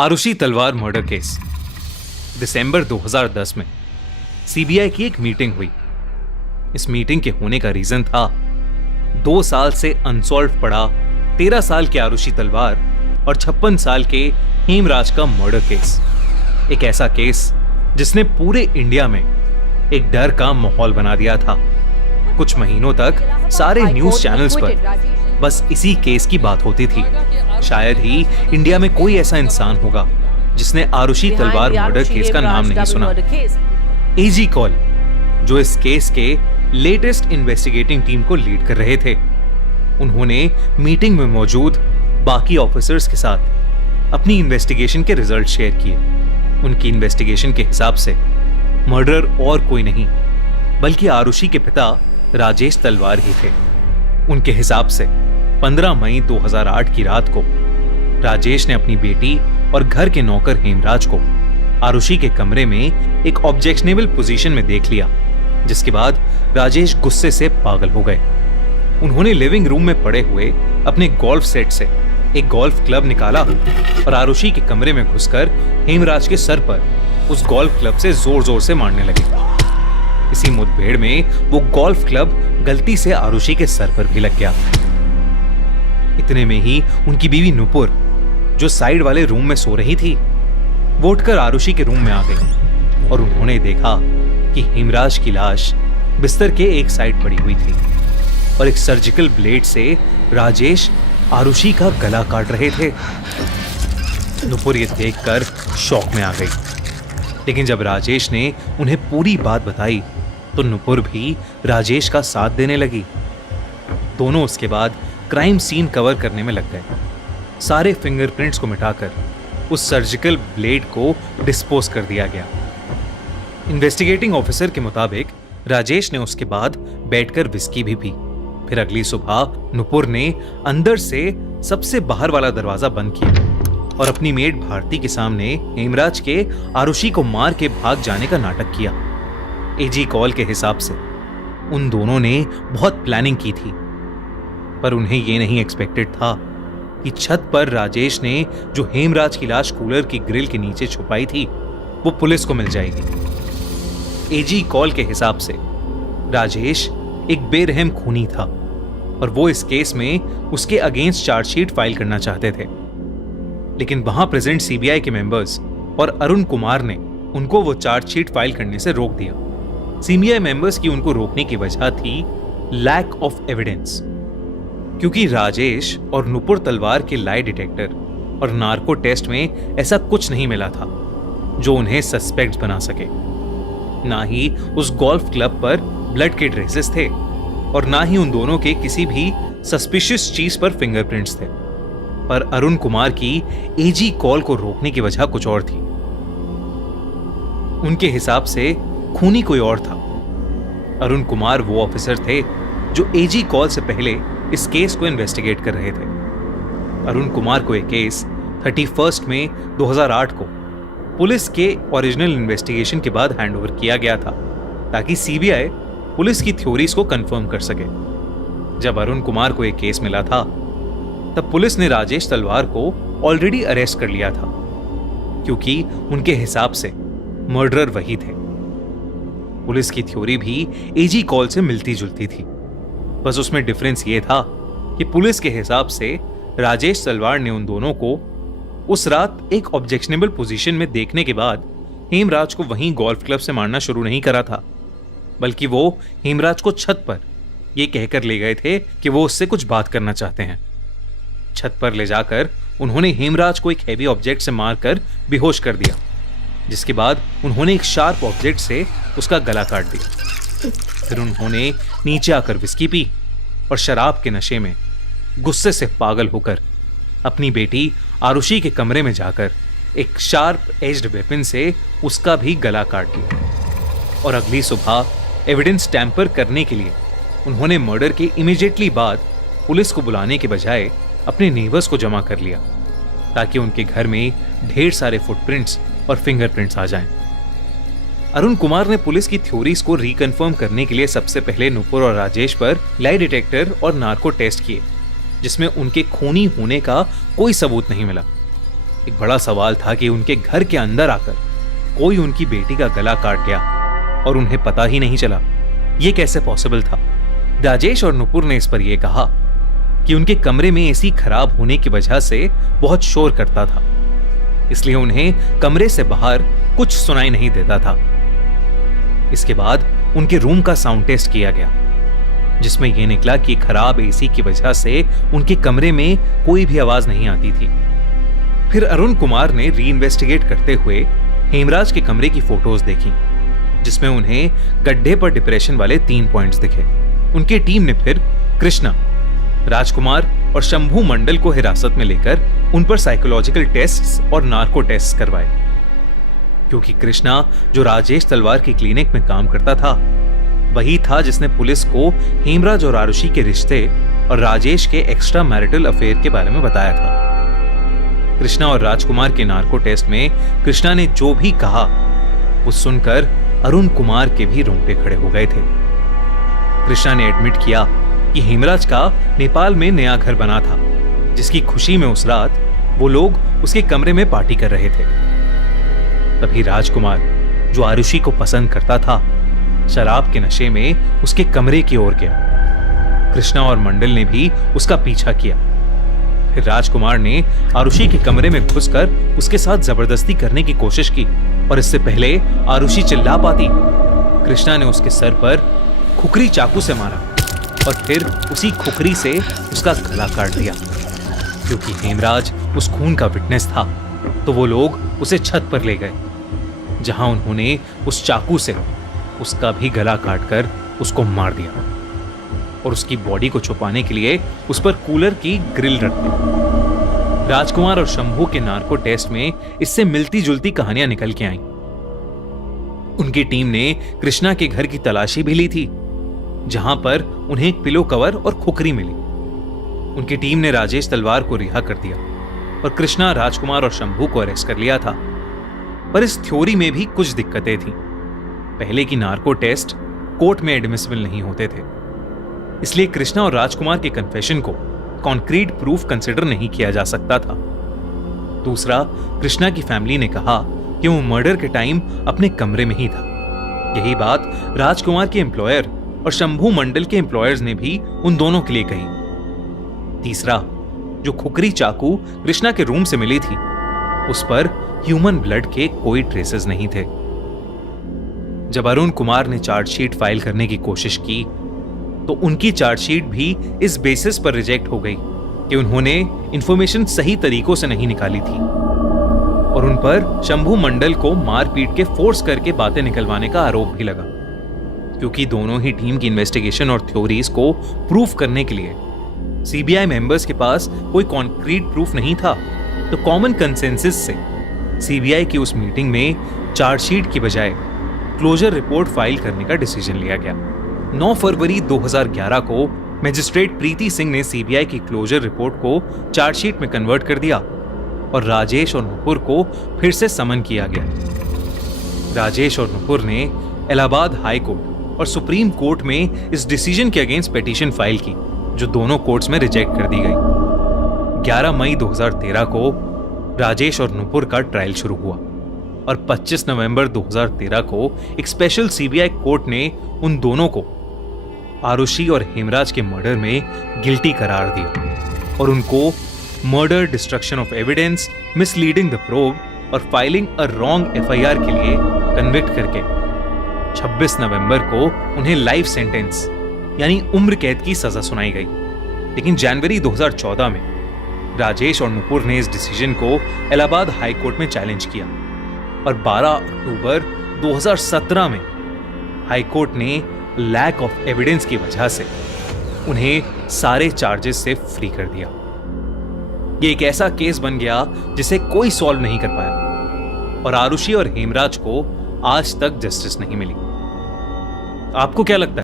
आरुषि तलवार murder case. दिसंबर 2010 में CBI की एक मीटिंग हुई। इस मीटिंग के होने का रीजन था 2 साल से अनसॉल्व पड़ा 13 साल के आरुषि तलवार और 56 साल के हेमराज का मर्डर केस। एक ऐसा केस जिसने पूरे इंडिया में एक डर का माहौल बना दिया था। कुछ महीनों तक सारे न्यूज चैनल्स पर बस इसी केस की बात होती थी। शायद ही इंडिया में कोई ऐसा इंसान होगा जिसने आरुषि तलवार मर्डर केस का नाम नहीं सुना। एजी कौल, जो इस केस के लेटेस्ट इन्वेस्टिगेटिंग टीम को लीड कर रहे थे, उन्होंने मीटिंग में मौजूद बाकी ऑफिसर्स के साथ अपनी इन्वेस्टिगेशन के रिजल्ट शेयर किए। उनकी इन्वेस्टिगेशन के हिसाब से मर्डरर और कोई नहीं बल्कि आरुषि के पिता राजेश तलवार ही थे। उनके हिसाब से 15 मई 2008 की रात को राजेश ने अपनी बेटी और घर के नौकर हेमराज को आरुषि के कमरे में एक ऑब्जेक्शनेबल पोजीशन में देख लिया, जिसके बाद राजेश गुस्से से पागल हो गए। उन्होंने लिविंग रूम में पड़े हुए अपने गोल्फ सेट से एक गोल्फ क्लब निकाला और आरुषि के कमरे में घुसकर हेमराज के सर पर उस गोल्फ क्लब से जोर जोर से मारने लगे। इसी मुठभेड़ में वो गोल्फ क्लब गलती से आरुषि के सर पर भी लग गया। इतने में ही उनकी बीवी नुपुर, जो साइड वाले रूम में सो रही थी, वो उठकर आरुषि के रूम में आ गई और उन्होंने देखा कि हेमराज की लाश बिस्तर के एक साइड पड़ी हुई थी और एक सर्जिकल ब्लेड से राजेश आरुषि का गला काट रहे थे। नुपुर ये देखकर शॉक में आ गई, लेकिन जब राजेश ने उन्हें पूरी बात बताई तो नुपुर भी राजेश का साथ देने लगी। दोनों उसके बाद क्राइम सीन कवर करने में लग गए। सारे फिंगरप्रिंट्स को मिटाकर उस सर्जिकल ब्लेड को डिस्पोज कर दिया गया। इन्वेस्टिगेटिंग ऑफिसर के मुताबिक राजेश ने उसके बाद बैठकर विस्की भी पी। फिर अगली सुबह नुपुर ने अंदर से सबसे बाहर वाला दरवाजा बंद किया और अपनी मेड भारती के सामने हेमराज के आरुषि को मार के भाग जाने का नाटक किया। एजी कॉल के हिसाब से उन दोनों ने बहुत प्लानिंग की थी, पर उन्हें यह नहीं एक्सपेक्टेड था कि छत पर राजेश ने जो हेमराज की लाश कूलर की ग्रिल के नीचे छुपाई थी वो पुलिस को मिल जाएगी। एजी कॉल के हिसाब से राजेश एक बेरहम खूनी था और वो इस केस में उसके अगेंस्ट चार्जशीट फाइल करना चाहते थे, लेकिन वहां प्रेजेंट सीबीआई के मेंबर्स और अरुण कुमार ने उनको वो चार्जशीट फाइल करने से रोक दिया। सीबीआई मेंबर्स की उनको रोकने की वजह थी लैक ऑफ एविडेंस, क्योंकि राजेश और नुपुर तलवार के लाई डिटेक्टर और नार्को टेस्ट में ऐसा कुछ नहीं मिला था जो उन्हें सस्पेक्ट बना सके। ना ही उस गोल्फ क्लब पर ब्लड के ट्रेसेस थे और ना ही उन दोनों के किसी भी सस्पिशियस चीज पर फिंगरप्रिंट्स थे। पर अरुण कुमार की एजी कॉल को रोकने की वजह कुछ और थी। उनके हिसाब से खूनी कोई और था। अरुण कुमार वो ऑफिसर थे जो एजी कॉल से पहले इस केस को इन्वेस्टिगेट कर रहे थे। अरुण कुमार को यह केस 31 मई 2008 को पुलिस के ओरिजिनल इन्वेस्टिगेशन के बाद हैंडओवर किया गया था, ताकि सीबीआई पुलिस की थ्योरीज को कंफर्म कर सके। जब अरुण कुमार को यह केस मिला था तब पुलिस ने राजेश तलवार को ऑलरेडी अरेस्ट कर लिया था, क्योंकि उनके हिसाब से मर्डरर वही थे। पुलिस की थ्योरी भी एजी कॉल से मिलती जुलती थी, बस उसमें डिफरेंस ये था कि पुलिस के हिसाब से राजेश तलवार ने उन दोनों को उस रात एक ऑब्जेक्शनेबल पोजीशन में देखने के बाद हेमराज को वहीं गोल्फ क्लब से मारना शुरू नहीं करा था, बल्कि वो हेमराज को छत पर यह कहकर ले गए थे कि वो उससे कुछ बात करना चाहते हैं। छत पर ले जाकर उन्होंने हेमराज को एक हैवी ऑब्जेक्ट से मारकर बेहोश कर दिया, जिसके बाद उन्होंने एक शार्प ऑब्जेक्ट से उसका गला काट दिया। फिर उन्होंने नीचे आकर विस्की पी और शराब के नशे में गुस्से से पागल होकर अपनी बेटी आरुषि के कमरे में जाकर एक शार्प एज्ड वेपन से उसका भी गला काट दिया। और अगली सुबह एविडेंस टैंपर करने के लिए उन्होंने मर्डर के इमीडिएटली बाद पुलिस को बुलाने के बजाय अपने नेबर्स को जमा कर लिया, ताकि उनके घर में ढेर सारे फुटप्रिंट्स और फिंगरप्रिंट्स आ जाएं। अरुण कुमार ने पुलिस की थ्योरीज को रिकन्फर्म करने के लिए सबसे पहले नुपुर और राजेश पर लाई डिटेक्टर और नार्को टेस्ट किए, जिसमें उनके खूनी होने का कोई सबूत नहीं मिला। एक बड़ा सवाल था कि उनके घर के अंदर आकर कोई उनकी बेटी का गला काट गया और उन्हें पता ही नहीं चला। यह कैसे पॉसिबल था? राजेश और नुपुर ने इस पर यह कहा कि उनके कमरे में एसी खराब होने की वजह से बहुत शोर करता था, इसलिए उन्हें कमरे से बाहर कुछ सुनाई नहीं देता था। इसके बाद उनके रूम का साउंड टेस्ट किया गया, जिसमें यह निकला कि खराब एसी की वजह से उनके कमरे में कोई भी आवाज नहीं आती थी। फिर अरुण कुमार ने रीइन्वेस्टिगेट करते हुए हेमराज के कमरे की फोटोज देखी, जिसमें उन्हें गड्ढे पर डिप्रेशन वाले 3 पॉइंट्स दिखे। उनकी टीम ने फिर कृष्णा, राजकुमार और शंभू मंडल को हिरासत में लेकर उन पर साइकोलॉजिकल टेस्ट्स और नार्को टेस्ट करवाए, क्योंकि कृष्णा जो राजेश तलवार की क्लिनिक में काम करता था वही था जिसने पुलिस को हेमराज और आरुषि के रिश्ते और राजेश के एक्स्ट्रा मैरिटल अफेयर के बारे में बताया था। कृष्णा और राजकुमार के नार्को टेस्ट में कृष्णा ने जो भी कहा वो सुनकर अरुण कुमार के भी रोंगटे खड़े हो गए थे। कृष्णा ने एडमिट किया कि हेमराज का नेपाल में नया घर बना था, जिसकी खुशी में उस रात वो लोग उसके कमरे में पार्टी कर रहे थे। तभी राजकुमार, जो आरुषि को पसंद करता था, शराब के नशे में उसके कमरे की ओर गया। कृष्णा और मंडल ने भी उसका पीछा किया। फिर राजकुमार ने आरुषि के कमरे में घुसकर उसके साथ जबरदस्ती करने की कोशिश की, और इससे पहले आरुषि चिल्ला पाती, कृष्णा ने उसके सर पर खुकरी चाकू से मारा और फिर उसी खुकरी से उसका गला काट दिया। क्योंकि हेमराज उस खून का विटनेस था, तो वो लोग उसे छत पर ले गए, जहां उन्होंने उस चाकू से उसका भी गला काटकर उसको मार दिया और उसकी बॉडी को छुपाने के लिए उस पर कूलर की ग्रिल रख दी। राजकुमार और शंभू के नार्को टेस्ट में इससे मिलती जुलती कहानियां निकल के आईं। उनकी टीम ने कृष्णा के घर की तलाशी भी ली थी, जहां पर उन्हें एक पिलो कवर और खुकरी मिली। उनकी टीम ने राजेश तलवार को रिहा कर दिया और कृष्णा, राजकुमार और शंभू को अरेस्ट कर लिया था। पर इस थ्योरी में भी कुछ दिक्कतें थीं। पहले की नार्को टेस्ट कोर्ट में एडमिसिबल नहीं होते थे, इसलिए कृष्णा और राजकुमार के कन्फेशन को कॉन्क्रीट प्रूफ कंसिडर नहीं किया जा सकता था। दूसरा, कृष्णा की फैमिली ने कहा कि वो मर्डर के टाइम अपने कमरे में ही था। यही बात राजकुमार के एम्प्लॉयर और शंभू मंडल के एम्प्लॉयर्स ने भी उन दोनों के लिए कही। तीसरा, जो खुकरी चाकू कृष्णा के रूम से मिली थी, उस पर ह्यूमन ब्लड के कोई ट्रेसेस नहीं थे। जब अरुण कुमार ने चार्जशीट फाइल करने की कोशिश की, तो उनकी चार्जशीट भी इस बेसिस पर रिजेक्ट हो गई कि उन्होंने इंफॉर्मेशन सही तरीकों से नहीं निकाली थी, और उन पर शंभू मंडल को मारपीट के फोर्स करके बातें निकलवाने का आरोप भी लगा। क्योंकि दोनों ही टीम की इन्वेस्टिगेशन और थ्योरीज को प्रूफ करने के लिए सीबीआई मेंबर्स के पास कोई कॉन्क्रीट प्रूफ नहीं था, तो कॉमन कंसेंसस से सीबीआई की उस मीटिंग में चार्जशीट की बजाय क्लोजर रिपोर्ट फाइल करने का डिसीजन लिया गया। 9 फरवरी 2011 को मैजिस्ट्रेट प्रीति सिंह ने सीबीआई की क्लोजर रिपोर्ट को चार्जशीट में कन्वर्ट कर दिया और राजेश और नुपुर को फिर से समन किया गया। राजेश और नुपुर ने इलाहाबाद हाई कोर्ट और सुप्रीम कोर्ट में इस डिसीजन के अगेंस्ट पिटीशन फाइल की, जो दोनों कोर्ट्स में रिजेक्ट कर दी गई। 11 मई 2013 को राजेश और नुपुर का ट्रायल शुरू हुआ और 25 नवंबर 2013 को एक स्पेशल सीबीआई कोर्ट ने उन दोनों को आरुषि और हेमराज के मर्डर में गिल्टी करार दिया और उनको murder, destruction of evidence, misleading the probe और फाइलिंग अ रॉन्ग एफआईआर के लिए कन्विक्ट करके 26 नवंबर को उन्हें लाइफ सेंटेंस यानी उम्र कैद की सजा सुनाई गई। लेकिन जनवरी 2014 में राजेश और नुपुर ने इस डिसीजन को इलाहाबाद हाई कोर्ट में चैलेंज किया और 12 अक्टूबर 2017 में हाई कोर्ट ने लैक ऑफ एविडेंस की वजह से उन्हें सारे चार्जेस से फ्री कर दिया। ये एक ऐसा केस बन गया जिसे कोई सॉल्व नहीं कर पाया और आरुषि और हेमराज को आज तक जस्टिस नहीं मिली। आपको क्या लगता है?